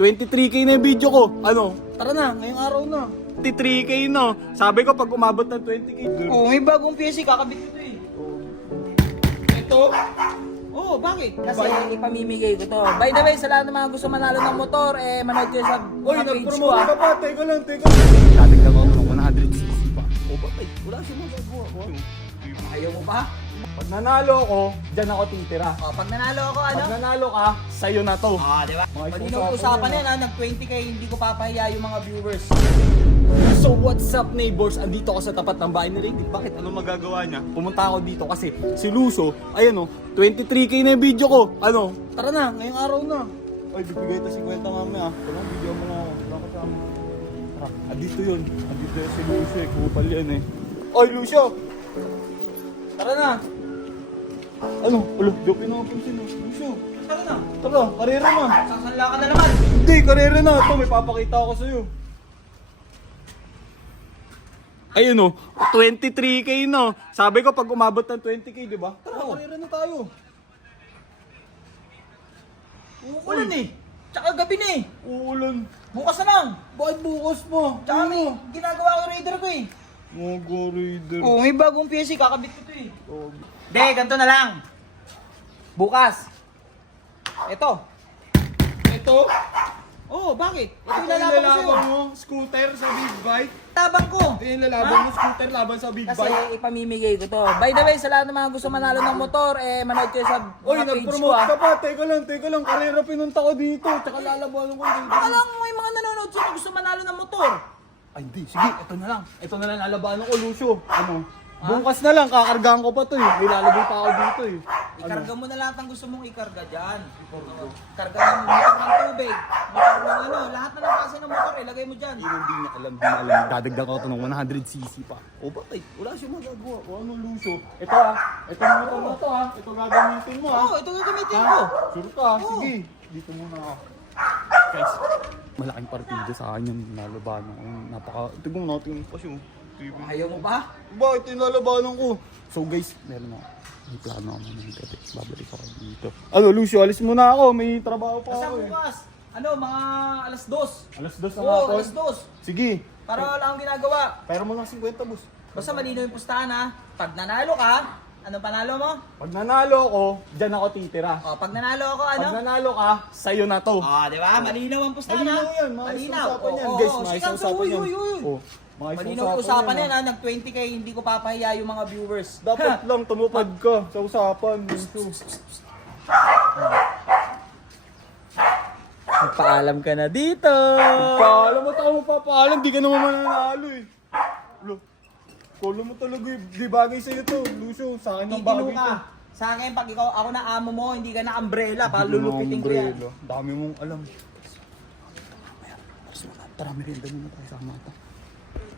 23k na yung video ko. Ano? Tara na, ngayong araw na. 23k no. Sabi ko pag umabot ng 20k. Oo, may bagong PC, kakabit ito eh. Ito? Oo, bakit? Kasi ipamimigay ko to. By the way, sa lahat ng mga gusto manalo ng motor, manood kayo sa Oy, mga page ko nag-promote ah. ka pa. Teka lang. Dadagdag ako ng 100cc pa. O bakit? Wala siya magagawa. Ayaw mo pa? Pag nanalo ako, dyan ako titira. O, pag nanalo ako, ano? Pag nanalo ka, sa'yo na to. Di ba? Mga Malinaw usapan yan ha, nag-20k, hindi ko papahiya yung mga viewers. So what's up neighbors? Andito ako sa tapat ng bahay ni Raydick. Bakit? Ano magagawa niya? Pumunta ako dito kasi si Luso, ayan o, 23k na yung video ko. Ano? Tara na, ngayong araw na. Ay, bibigay ito 50 mamaya. Tara, video mo na ako. Tara kasama. Tara, andito yun. Andito yun si Luso eh. Kupal yan eh. Oy, Lucio! Tara na! Ano? Ulo, di ko pinapansin o. Lucio! Tara na. Tara, karera na. Sasanla ka na naman. Hindi, karera na. Ito, may papakita ako sa'yo. Ayun o, 23k no. Sabi ko pag umabot ng 20k, di ba? Tara, karera na tayo. Uulan eh. Tsaka gabi na eh. Uulan. Bukas na lang. Bakit bukas pa? Tsaka may ginagawa ko raider ko eh. Mga raider. Oo, may bagong PC, kakabit ko to eh. De, ganito na lang. Bukas. Ito. Ito? Oo, bakit? Ito Ito yung yung lalaban ko sa'yo. lalaban mo, scooter sa big bike. Tabang ko. Ito yung lalaban mo, scooter laban sa big Kasi bike. ipamimigay ko to. By the way, sa lahat ng mga gusto manalo ng motor, manood kayo sa Oy, mga page ko nag-promote ah. ka pa. Teka lang. Karera pinunta ko dito. Tsaka lalabanan ko dito. Baka lang may mga nanonood sila gusto manalo ng motor. Ay, di. Sige, ito na lang. Ito na lang lalabanan ko, Lucio. Ano? Bukas na lang, kakargahan ko pa to eh. May lalagay pa ako dito eh. Ikarga mo na lahat ng gusto mong ikarga dyan. Karga ng motor ng tubig. Motor ng ano, lahat na ng klase ng motor, ilagay mo dyan. Hindi na alam. Dadagdag ako ito ng 100cc pa. O batay, wala siya magagawa. O ano, Lucio? Ito ah. Ito yung motor na to ah. Ito gagamitin mo ah. Oo, ito gagamitin ko. Sure ka? Sige. Dito muna ako. Guys, malaking partido sa akin yung nalabanan ko. Tigong natin pa siya. Ayaw mo ba? Bakit yung lalabanan ko? So guys, meron ako. May plano ako ng gabi. Babalik ako dito. Ano, Lucio, alis muna ako. May trabaho pa Basta ako eh. bukas. Ano, mga alas 2. Alas 2 na Oo, hapon? alas 2. Sige. Para wala akong ginagawa. Pero mo lang 50, boss. Basta malinaw yung pustahan ha. Pag nanalo ka, anong panalo mo? Pag nanalo ako, dyan ako titira. O, pag nanalo ako, ano? Pag nanalo ka, sa'yo na to. Di ba? Malinaw ang pustahan ha. Malinaw yan, maayos Malinaw. usapan yan. Oo, Guys, oo. maayos Sige, usapan yan. uy. Oh, maayos Malinaw yung usapan yan ha. Nag-20k, hindi ko papahiya yung mga viewers. Dapat lang tumupad ka sa usapan. Magpaalam ka na dito. Paalam mo tayo magpapaalam, di ka naman mananalo eh. Kolo mo talaga eh. Di bagay sa'yo to, Lucio. Sa akin ang Titino bagay to. ka. Sa akin, pag ikaw ako na amo mo, hindi ka na umbrella. Palulupitin ko yan. Dami mong alam. Tara, merienda muna tayo sa mata.